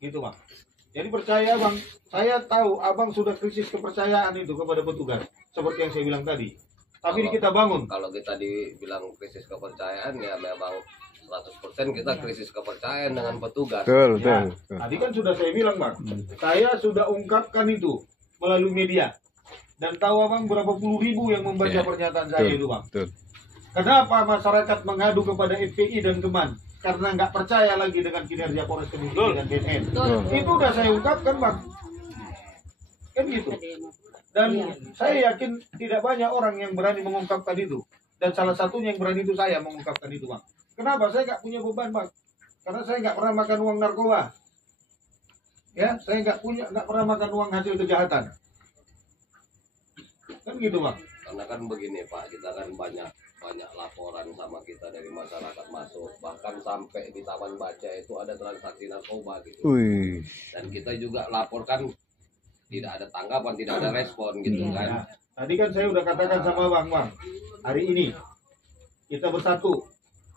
Gitu bang. Jadi percaya bang, saya tahu abang sudah krisis kepercayaan itu kepada petugas, seperti yang saya bilang tadi. Tapi Kalau- kita bangun. Kalau kita dibilang krisis kepercayaan ya memang 100% kita krisis kepercayaan dengan petugas. Betul, Ya, betul. tadi kan sudah saya bilang bang, saya sudah ungkapkan itu melalui media. Dan tahu abang berapa puluh ribu yang membaca Ya, pernyataan saya betul, itu bang. betul. Kenapa masyarakat mengadu kepada FPI dan Keman? Karena nggak percaya lagi dengan kinerja Polres Kediri dan BNN. Itu udah saya ungkapkan bang. Kan gitu. Dan saya yakin tidak banyak orang yang berani mengungkapkan itu. Dan salah satunya yang berani itu saya mengungkapkan itu bang. Kenapa? Saya nggak punya beban bang. Karena saya nggak pernah makan uang narkoba. Ya, saya nggak pernah makan uang hasil kejahatan. Kan gitu bang. Karena kan begini Pak, kita kan banyak laporan sama kita dari masyarakat masuk, bahkan sampai di Taman Baca itu ada transaksi narkoba gitu. Wih. Dan kita juga laporkan tidak ada tanggapan, tidak ada respon gitu kan. Nah, tadi kan saya udah katakan sama bang, hari ini kita bersatu.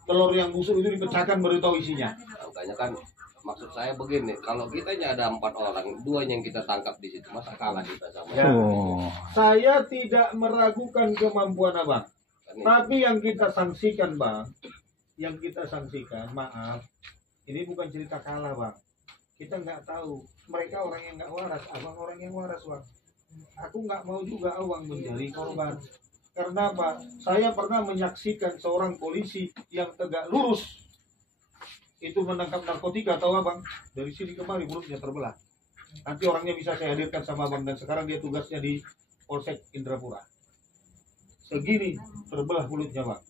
Telur yang busuk itu dipecahkan baru tahu isinya. Makanya kan maksud saya begini, kalau kita ada 4 orang, 2 yang kita tangkap di situ, masa kalah kita sama Ya. Oh. Saya tidak meragukan kemampuan abang. kan itu. Tapi yang kita sanksikan bang, maaf, ini bukan cerita kalah bang. Kita nggak tahu, mereka orang yang nggak waras, abang orang yang waras bang. Aku nggak mau juga abang menjadi korban. Karena apa? Saya pernah menyaksikan seorang polisi yang tegak lurus itu menangkap narkotika, tahu abang? Dari sini kemari mulutnya terbelah. Nanti orangnya bisa saya hadirkan sama abang dan sekarang dia tugasnya di Polsek Indrapura. Segini terbelah mulutnya bang.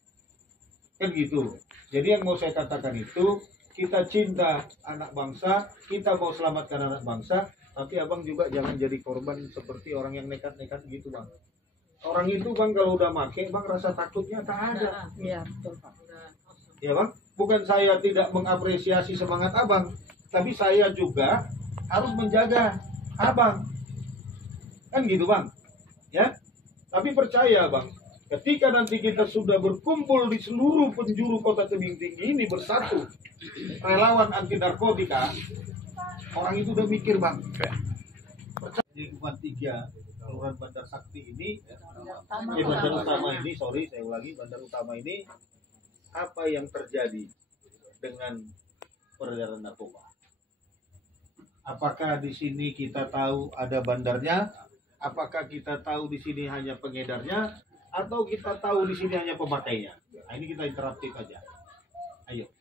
Kan gitu. Jadi yang mau saya katakan itu, kita cinta anak bangsa, kita mau selamatkan anak bangsa, tapi abang juga jangan jadi korban seperti orang yang nekat-nekat gitu bang. Orang itu bang kalau udah make bang rasa takutnya tak ada. Iya, betul Pak. Ya bang, bukan saya tidak mengapresiasi semangat abang, tapi saya juga harus menjaga abang. Kan gitu bang. Ya. Tapi percaya bang, ketika nanti kita sudah berkumpul di seluruh penjuru kota Tebing Tinggi ini bersatu, relawan anti narkotika, orang itu udah mikir bang. Percaya di lingkungan 3 Kelurahan Bandar Sakti ini, Bandar Utama ini, saya ulangi, Bandar Utama ini, apa yang terjadi dengan peredaran narkoba? Apakah di sini kita tahu ada bandarnya? Apakah kita tahu di sini hanya pengedarnya? Atau kita tahu di sini hanya pemakainya? Nah, ini kita interaktif aja. Ayo.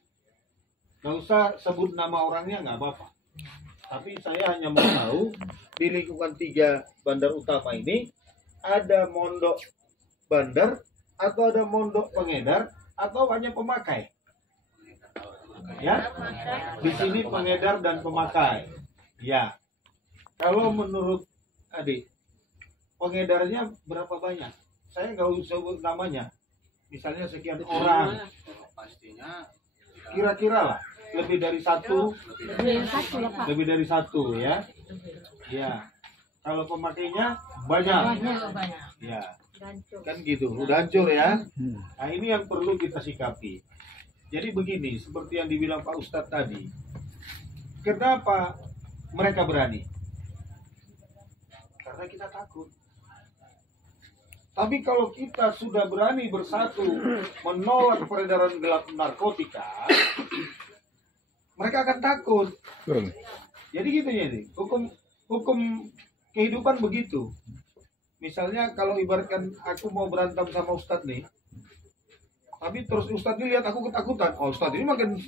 Gak usah sebut nama orangnya, nggak apa-apa. Tapi saya hanya mau tahu di lingkungan 3 bandar utama ini ada mondok bandar atau ada mondok pengedar atau hanya pemakai. Ya, di sini pengedar dan pemakai. Ya, kalau menurut adik, pengedarnya berapa banyak? Saya nggak usah sebut namanya. Misalnya sekian orang. Pastinya Kira-kira lah, lebih dari satu. Lebih dari satu ya. Ya. Kalau pemakainya banyak. Ya. Kan gitu. Udah hancur ya. Nah, ini yang perlu kita sikapi. Jadi begini, seperti yang dibilang Pak Ustadz tadi. Kenapa mereka berani? Karena kita takut. Tapi kalau kita sudah berani bersatu menolak peredaran gelap narkotika, mereka akan takut. Betul. Jadi gitu ya nih, hukum kehidupan begitu. Misalnya kalau ibaratkan aku mau berantem sama Ustadz nih, tapi terus Ustadz ini lihat aku ketakutan, oh Ustadz ini makin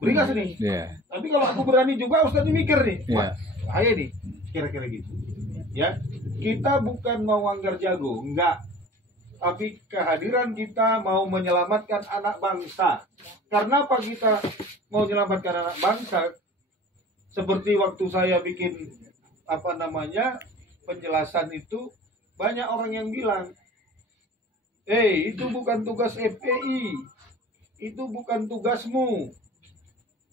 beringas nih. Iya. Tapi kalau aku berani juga Ustadz ini mikir nih, wah Iya. bahaya nih, kira-kira gitu. Ya, kita bukan mau anggar jago, enggak. Tapi kehadiran kita mau menyelamatkan anak bangsa. Karena apa kita mau menyelamatkan anak bangsa? Seperti waktu saya bikin penjelasan itu, banyak orang yang bilang, itu bukan tugas FPI, itu bukan tugasmu,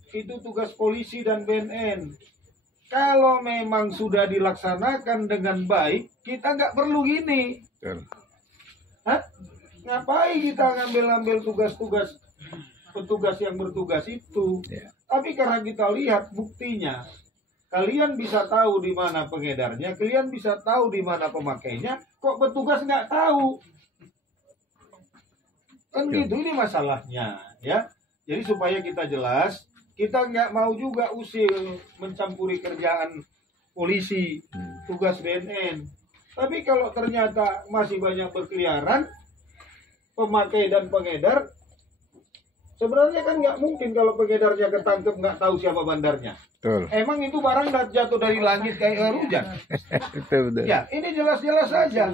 itu tugas polisi dan BNN. Kalau memang sudah dilaksanakan dengan baik, kita nggak perlu gini. Betul. Hah? Ngapain kita ngambil-ngambil tugas-tugas petugas yang bertugas itu? Iya. Tapi karena kita lihat buktinya, kalian bisa tahu di mana pengedarnya, kalian bisa tahu di mana pemakainya, kok petugas nggak tahu? Kan gitu, ini masalahnya, ya. Jadi supaya kita jelas, kita nggak mau juga usil mencampuri kerjaan polisi, tugas BNN. Tapi kalau ternyata masih banyak berkeliaran, pemakai dan pengedar, sebenarnya kan nggak mungkin kalau pengedarnya ketangkep nggak tahu siapa bandarnya. Betul. Emang itu barang jatuh dari langit kayak air hujan. Betul. Ya, ini jelas-jelas saja.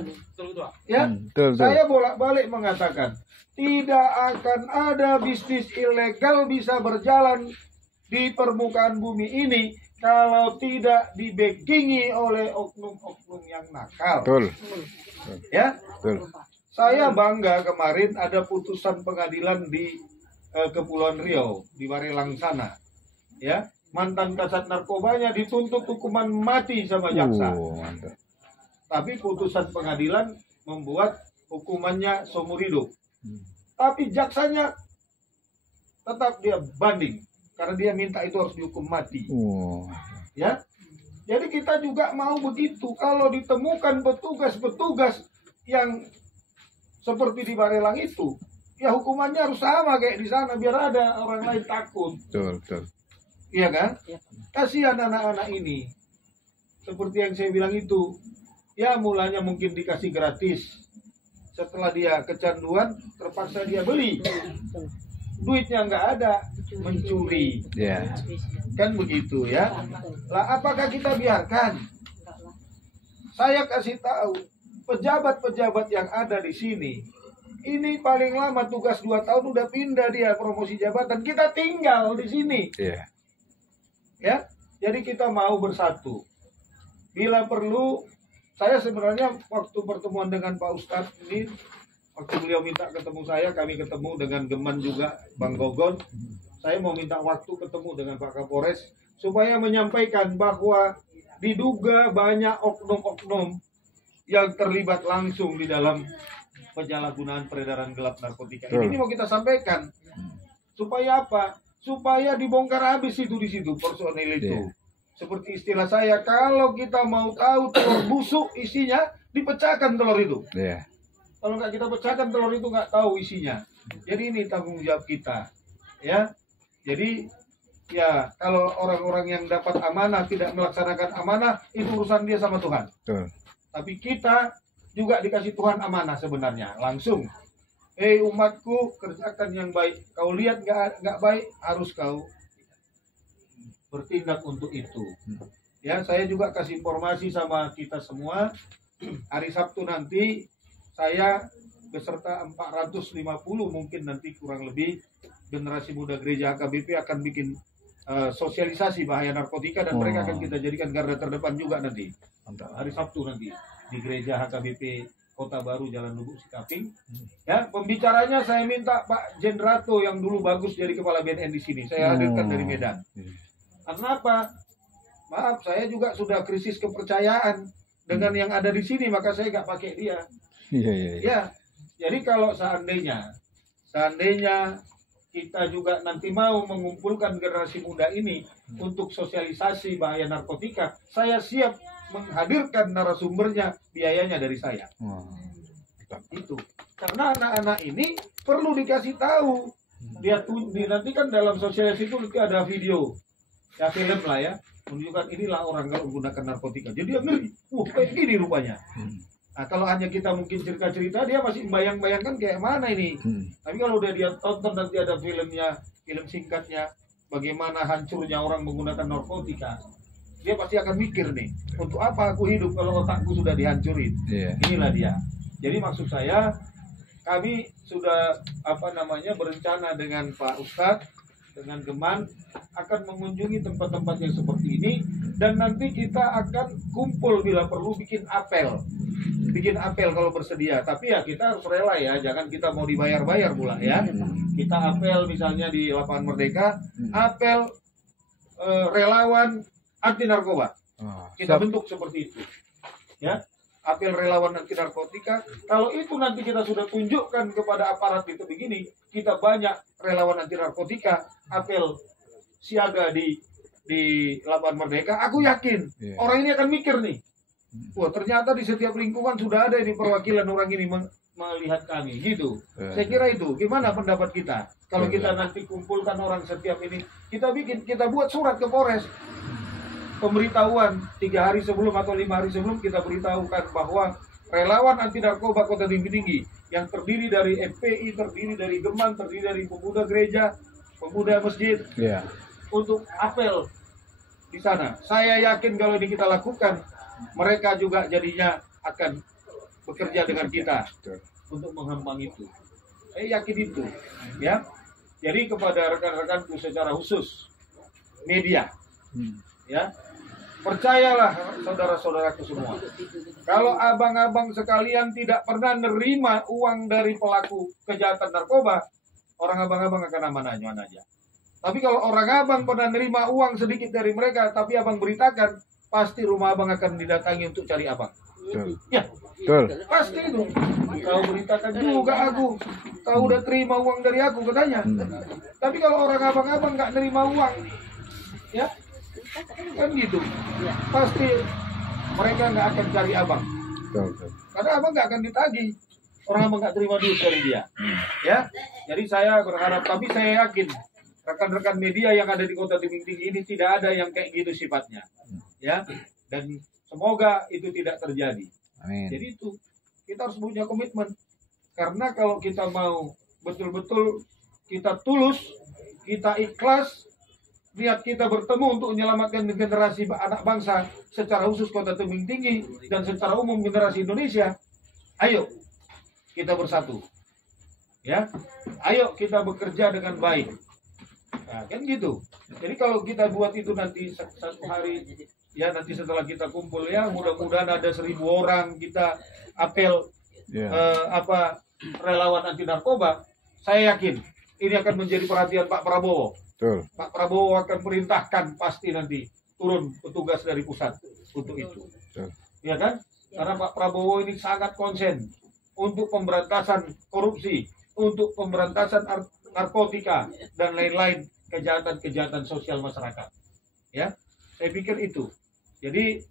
Ya, Betul. saya bolak-balik mengatakan tidak akan ada bisnis ilegal bisa berjalan di permukaan bumi ini kalau tidak dibackingi oleh oknum-oknum yang nakal. Betul. Ya, Betul. saya bangga kemarin ada putusan pengadilan di Kepulauan Riau di Barelang sana. Ya, mantan kasat narkobanya dituntut hukuman mati sama jaksa. Mantap. Tapi putusan pengadilan membuat hukumannya seumur hidup. Tapi jaksanya tetap dia banding karena dia minta itu harus dihukum mati. Ya, jadi kita juga mau begitu. Kalau ditemukan petugas-petugas yang seperti di Barelang itu, ya hukumannya harus sama kayak di sana biar ada orang lain takut. Betul. Iya kan? Kasihan anak-anak ini. Seperti yang saya bilang itu, ya mulanya mungkin dikasih gratis. Setelah dia kecanduan, terpaksa dia beli. Duitnya nggak ada, mencuri. Ya. Kan begitu ya. Lah apakah kita biarkan? Saya kasih tahu, pejabat-pejabat yang ada di sini, ini paling lama tugas 2 tahun udah pindah dia promosi jabatan. Kita tinggal di sini. Iya. Ya, jadi kita mau bersatu. Bila perlu, saya sebenarnya waktu pertemuan dengan Pak Ustadz ini, waktu beliau minta ketemu saya, kami ketemu dengan Geman juga, Bang Gogon. Saya mau minta waktu ketemu dengan Pak Kapolres supaya menyampaikan bahwa diduga banyak oknum-oknum yang terlibat langsung di dalam penyalahgunaan peredaran gelap narkotika. Ini mau kita sampaikan. Supaya apa? Supaya dibongkar habis itu di situ personil itu. Seperti istilah saya, kalau kita mau tahu telur busuk isinya, dipecahkan telur itu. Kalau nggak kita pecahkan telur itu nggak tahu isinya. Jadi ini tanggung jawab kita, ya. Jadi ya kalau orang-orang yang dapat amanah tidak melaksanakan amanah, itu urusan dia sama Tuhan. Tapi kita juga dikasih Tuhan amanah sebenarnya langsung. Hei umatku, kerjakan yang baik. Kau lihat nggak baik, harus kau bertindak untuk itu. Ya, saya juga kasih informasi sama kita semua. Hari Sabtu nanti saya beserta 450 mungkin nanti kurang lebih generasi muda gereja HKBP akan bikin sosialisasi bahaya narkotika dan mereka akan kita jadikan garda terdepan juga nanti. Hari Sabtu nanti di gereja HKBP Kota Baru Jalan Lubuk Sikaping. Ya, pembicaranya saya minta Pak Jendrato yang dulu bagus jadi kepala BNN di sini. Saya hadirkan dari Medan. Karena apa? Maaf, saya juga sudah krisis kepercayaan dengan yang ada di sini, maka saya nggak pakai dia. Ya, jadi kalau seandainya kita juga nanti mau mengumpulkan generasi muda ini untuk sosialisasi bahaya narkotika, saya siap menghadirkan narasumbernya, biayanya dari saya. Itu karena anak-anak ini perlu dikasih tahu. Nanti kan dalam sosialisasi itu ada video, ya film lah ya, menunjukkan inilah orang kalau menggunakan narkotika. Jadi dia ngeri, kayak gini rupanya. Nah, kalau hanya kita mungkin cerita-cerita, dia masih membayang-bayangkan kayak mana ini. Tapi kalau udah dia tonton nanti ada filmnya, film singkatnya, bagaimana hancurnya orang menggunakan narkotika, dia pasti akan mikir nih, untuk apa aku hidup kalau otakku sudah dihancurin. Inilah dia. Jadi maksud saya, kami sudah berencana dengan Pak Ustadz, dengan Geman, akan mengunjungi tempat-tempat yang seperti ini, dan nanti kita akan kumpul bila perlu bikin apel kalau bersedia. Tapi ya kita harus rela ya, jangan kita mau dibayar-bayar pula ya. Kita apel misalnya di Lapangan Merdeka, apel relawan anti narkoba. Kita bentuk seperti itu. Ya, apel relawan anti narkotika. Kalau itu nanti kita sudah tunjukkan kepada aparat itu begini, kita banyak relawan anti narkotika, apel siaga di Lapangan Merdeka, aku yakin orang ini akan mikir nih, wah ternyata di setiap lingkungan sudah ada ini perwakilan orang ini melihat kami gitu. Saya kira itu. Gimana pendapat kita? Kalau kita nanti kumpulkan orang setiap ini, kita buat surat ke Polres, pemberitahuan 3 hari sebelum atau 5 hari sebelum, kita beritahukan bahwa relawan anti narkoba Kota Tinggi yang terdiri dari FPI, terdiri dari Gemang, terdiri dari pemuda gereja, pemuda masjid, untuk apel di sana. Saya yakin kalau ini kita lakukan, mereka juga jadinya akan bekerja dengan kita untuk menghampang itu. Saya yakin itu, ya. Jadi kepada rekan-rekanku secara khusus media, ya, percayalah saudara-saudaraku semua. Kalau abang-abang sekalian tidak pernah nerima uang dari pelaku kejahatan narkoba, orang abang-abang akan aman aja. Tapi kalau orang abang pernah nerima uang sedikit dari mereka, tapi abang beritakan, pasti rumah abang akan didatangi untuk cari abang. Ya, pasti itu. Kau beritakan juga aku, kau udah terima uang dari aku katanya. Tapi kalau orang abang-abang nggak nerima uang, ya, kan gitu. Pasti mereka nggak akan cari abang. Karena abang nggak akan ditagih. Orang abang nggak terima duit dari dia. Ya, jadi saya berharap, tapi saya yakin rekan-rekan media yang ada di Kota Tinggi ini tidak ada yang kayak gitu sifatnya, ya, dan semoga itu tidak terjadi. Amin. Jadi itu kita harus punya komitmen, karena kalau kita mau betul-betul kita tulus, kita ikhlas, niat kita bertemu untuk menyelamatkan generasi anak bangsa secara khusus Kota Tinggi dan secara umum generasi Indonesia, ayo kita bersatu, ya, ayo kita bekerja dengan baik. Nah, kan gitu. Jadi kalau kita buat itu nanti satu hari, ya nanti setelah kita kumpul, ya mudah-mudahan ada 1000 orang kita apel relawan anti narkoba. Saya yakin ini akan menjadi perhatian Pak Prabowo. Pak Prabowo akan perintahkan pasti nanti turun petugas dari pusat untuk itu. Ya kan? Karena Pak Prabowo ini sangat konsen untuk pemberantasan korupsi, untuk pemberantasan narkotika dan lain-lain kejahatan-kejahatan sosial masyarakat. Ya, saya pikir itu. Jadi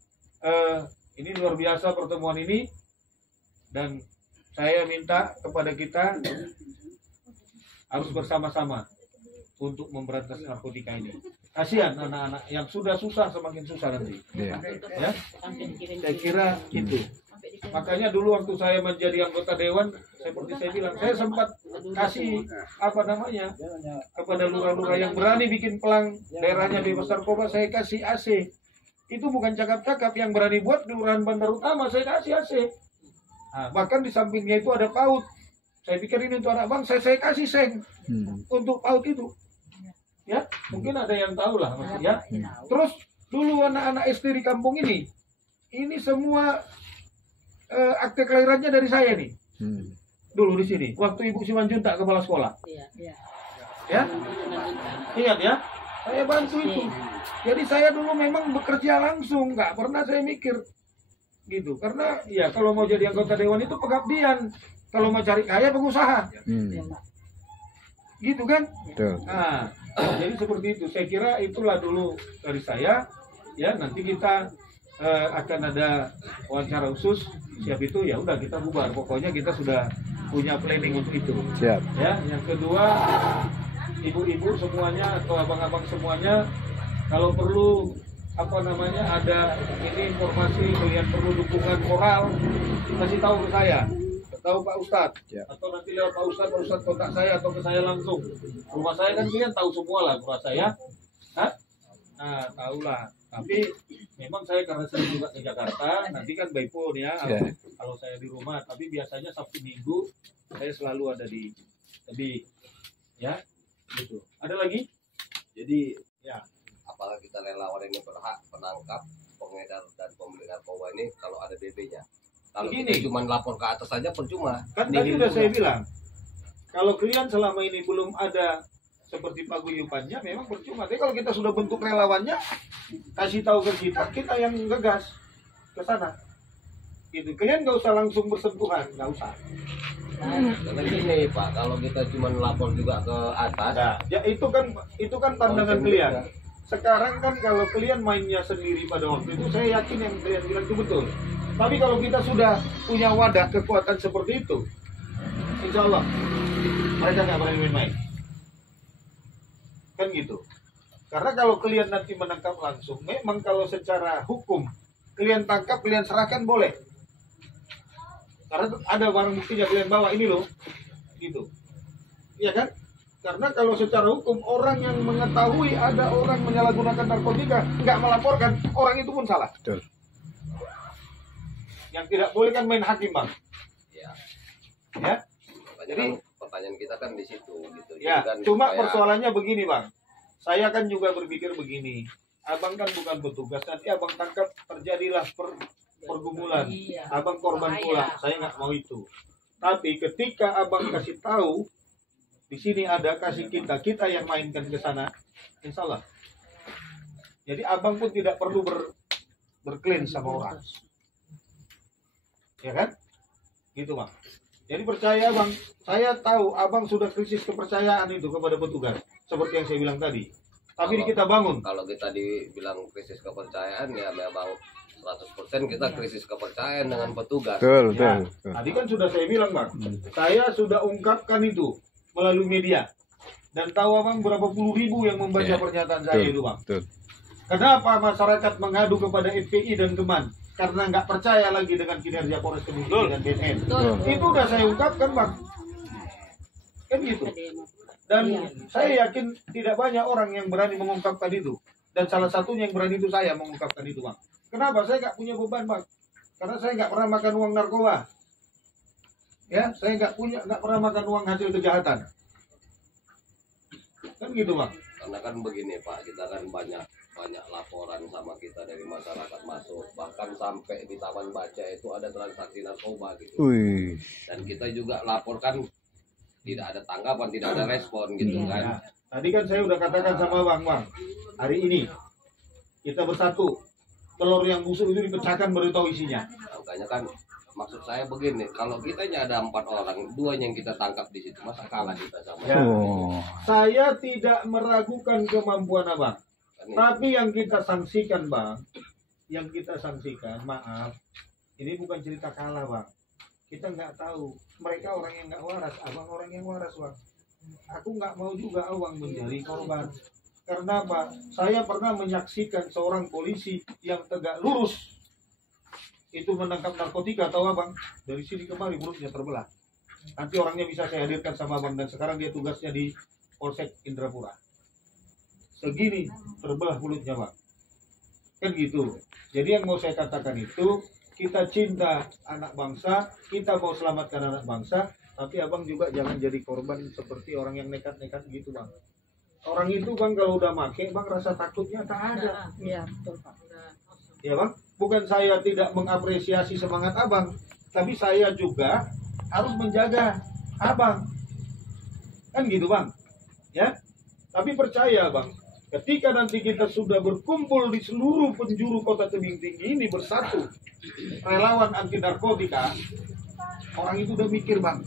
ini luar biasa pertemuan ini, dan saya minta kepada kita harus bersama-sama untuk memberantas narkotika ini. Kasihan anak-anak yang sudah susah semakin susah nanti. Ya, saya kira itu. Makanya dulu waktu saya menjadi anggota dewan, seperti saya bilang, saya sempat kasih kepada lurah-lurah yang berani bikin pelang daerahnya bebas narkoba, saya kasih AC. Itu bukan cakap-cakap, yang berani buat di Kelurahan Bandar Utama saya kasih AC. Nah, bahkan di sampingnya itu ada PAUD. Saya pikir ini untuk anak bangsa, saya kasih seng untuk PAUD itu. Ya, mungkin ada yang tahu lah maksudnya. Terus dulu anak-anak SD di kampung ini semua akte kelahirannya dari saya nih. Dulu di sini, waktu Ibu Simanjuntak kepala sekolah. Ya, ingat ya, saya bantu itu. Jadi saya dulu memang bekerja langsung, nggak pernah saya mikir gitu. Karena ya kalau mau jadi anggota dewan itu pengabdian, kalau mau cari kaya pengusaha. Gitu kan? Nah, jadi seperti itu. Saya kira itulah dulu dari saya. Ya, nanti kita akan ada wawancara khusus. Siap itu ya udah kita bubar. Pokoknya kita sudah punya planning untuk itu. Siap. Ya, yang kedua, ibu-ibu semuanya atau abang-abang semuanya, kalau perlu ada ini informasi, kalian perlu dukungan moral, kasih tahu ke saya, tahu Pak Ustadz, atau nanti lewat Pak Ustadz kontak saya atau ke saya langsung. Rumah saya kan kalian tahu semua lah rumah saya. Nah, tahulah. Tapi memang saya karena sering juga ke Jakarta, nanti kan by phone ya, kalau saya di rumah. Tapi biasanya Sabtu Minggu saya selalu ada di tebing, ya, gitu. Ada lagi? Jadi, ya, apalagi kita relawan ini berhak menangkap pengedar dan pembeli narkoba ini kalau ada DP-nya. Kalau begini, kita cuma lapor ke atas saja percuma. Kan tadi udah saya bilang, kalau kalian selama ini belum ada seperti paguyubannya, memang percuma. Tapi kalau kita sudah bentuk relawannya, kasih tahu ke kita yang ngegas ke sana. Gitu. Kalian nggak usah langsung bersentuhan, nggak usah. Karena gini Pak, kalau kita cuma lapor juga ke atas, Nah, ya itu kan pandangan kalian. Sekarang kan kalau kalian mainnya sendiri pada waktu itu, saya yakin yang kalian bilang itu betul. Tapi kalau kita sudah punya wadah kekuatan seperti itu, insya Allah mereka nggak berani main-main. Kan gitu. Karena kalau kalian nanti menangkap langsung, memang kalau secara hukum kalian tangkap, kalian serahkan boleh. Karena ada barang buktinya kalian bawa ini loh, gitu. Iya kan? Karena kalau secara hukum orang yang mengetahui ada orang menyalahgunakan narkotika nggak melaporkan, orang itu pun salah. Betul. Yang tidak boleh kan main hakim, Bang. ya. Ya. Jadi pertanyaan kita kan di situ gitu. Ya, Jadi kan cuma supaya- persoalannya begini, Bang. Saya kan juga berpikir begini. Abang kan bukan petugas, nanti abang tangkap terjadilah pergumulan. Abang korban pula. Saya nggak mau itu. Tapi ketika abang kasih tahu di sini ada, kasih kita yang mainkan ke sana, insya Allah. Jadi abang pun tidak perlu berklaim sama orang, ya kan? Gitu, Bang. Jadi percaya, Bang. Saya tahu abang sudah krisis kepercayaan itu kepada petugas, seperti yang saya bilang tadi. Tapi kita bangun. Kalau kita dibilang krisis kepercayaan ya memang 100% kita krisis kepercayaan dengan petugas. Betul, Ya, betul. tadi kan sudah saya bilang, Bang. Saya sudah ungkapkan itu melalui media. Dan tahu abang berapa puluh ribu yang membaca Ya, pernyataan saya betul, itu, Bang. betul. Kenapa masyarakat mengadu kepada FPI dan Keman? Karena nggak percaya lagi dengan kinerja Polres Kediri dan BNN. Betul. Itu udah saya ungkapkan, Bang. Kan gitu. Dan saya yakin tidak banyak orang yang berani mengungkapkan itu. Dan salah satunya yang berani itu saya mengungkapkan itu, Bang. Kenapa? Saya nggak punya beban, Bang. Karena saya nggak pernah makan uang narkoba. Ya, saya nggak pernah makan uang hasil kejahatan. Kan gitu, Bang. Karena kan begini Pak, kita kan banyak laporan sama kita dari masyarakat masuk, bahkan sampai di Taman Baca itu ada transaksi narkoba gitu. Wih. Dan kita juga laporkan tidak ada tanggapan, tidak ada respon gitu Nah, kan. tadi kan saya udah katakan sama Bang, hari ini kita bersatu. Telur yang busuk itu dipecahkan baru tahu isinya. Makanya kan maksud saya begini, kalau kita ada 4 orang, 2 yang kita tangkap di situ, masa kalah kita sama Ya. Oh. Saya tidak meragukan kemampuan abang. kan itu. Tapi yang kita sanksikan, Bang, maaf, ini bukan cerita kalah, Bang. Kita nggak tahu. Mereka orang yang nggak waras, abang orang yang waras, Bang. Aku nggak mau juga abang menjadi korban. Karena apa? Saya pernah menyaksikan seorang polisi yang tegak lurus itu menangkap narkotika, tahu abang? Dari sini kemari mulutnya terbelah. Nanti orangnya bisa saya hadirkan sama abang, dan sekarang dia tugasnya di Polsek Indrapura. Segini terbelah mulutnya, Bang. Kan gitu. Jadi yang mau saya katakan itu, kita cinta anak bangsa, kita mau selamatkan anak bangsa, tapi abang juga jangan jadi korban seperti orang yang nekat-nekat gitu, Bang. Orang itu, Bang, kalau udah make, Bang, rasa takutnya tak ada. Iya, betul Pak. Ya, Bang. Bukan saya tidak mengapresiasi semangat abang, tapi saya juga harus menjaga abang. Kan gitu, Bang. Ya. Tapi percaya, Bang, ketika nanti kita sudah berkumpul di seluruh penjuru kota Tebing Tinggi ini bersatu, relawan anti narkotika, orang itu udah mikir, Bang.